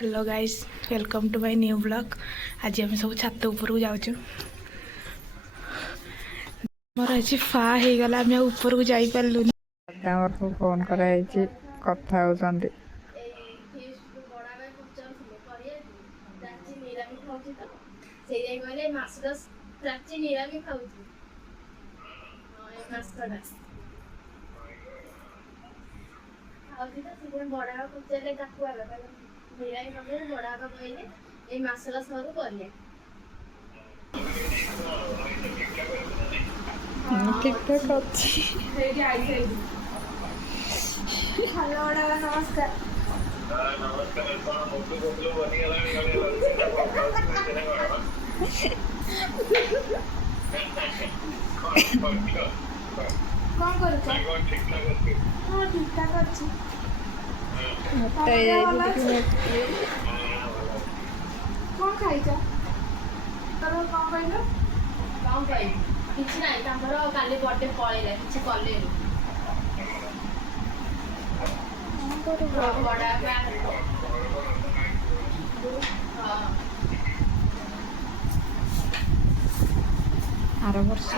Hello guys, welcome to my new blog. आज आम सब छात ऊपर को जाऊँ। मोर आज फा हो गला, आम ऊपर को जाई पारलुनी। को फोन कराई कथा होती बड़ा पचारे निरामी खाऊ बड़ा कहले ये मसला सरू कर ठीक ठाक अच्छी हेलो बड़ा नमस्कार। कौन कर हाँ ठीक ठाक अच्छी कौन खाई कौन कहल कौन कह किसी ना काली बर्थडे पलैला कि कले बड़ा आर वर्ष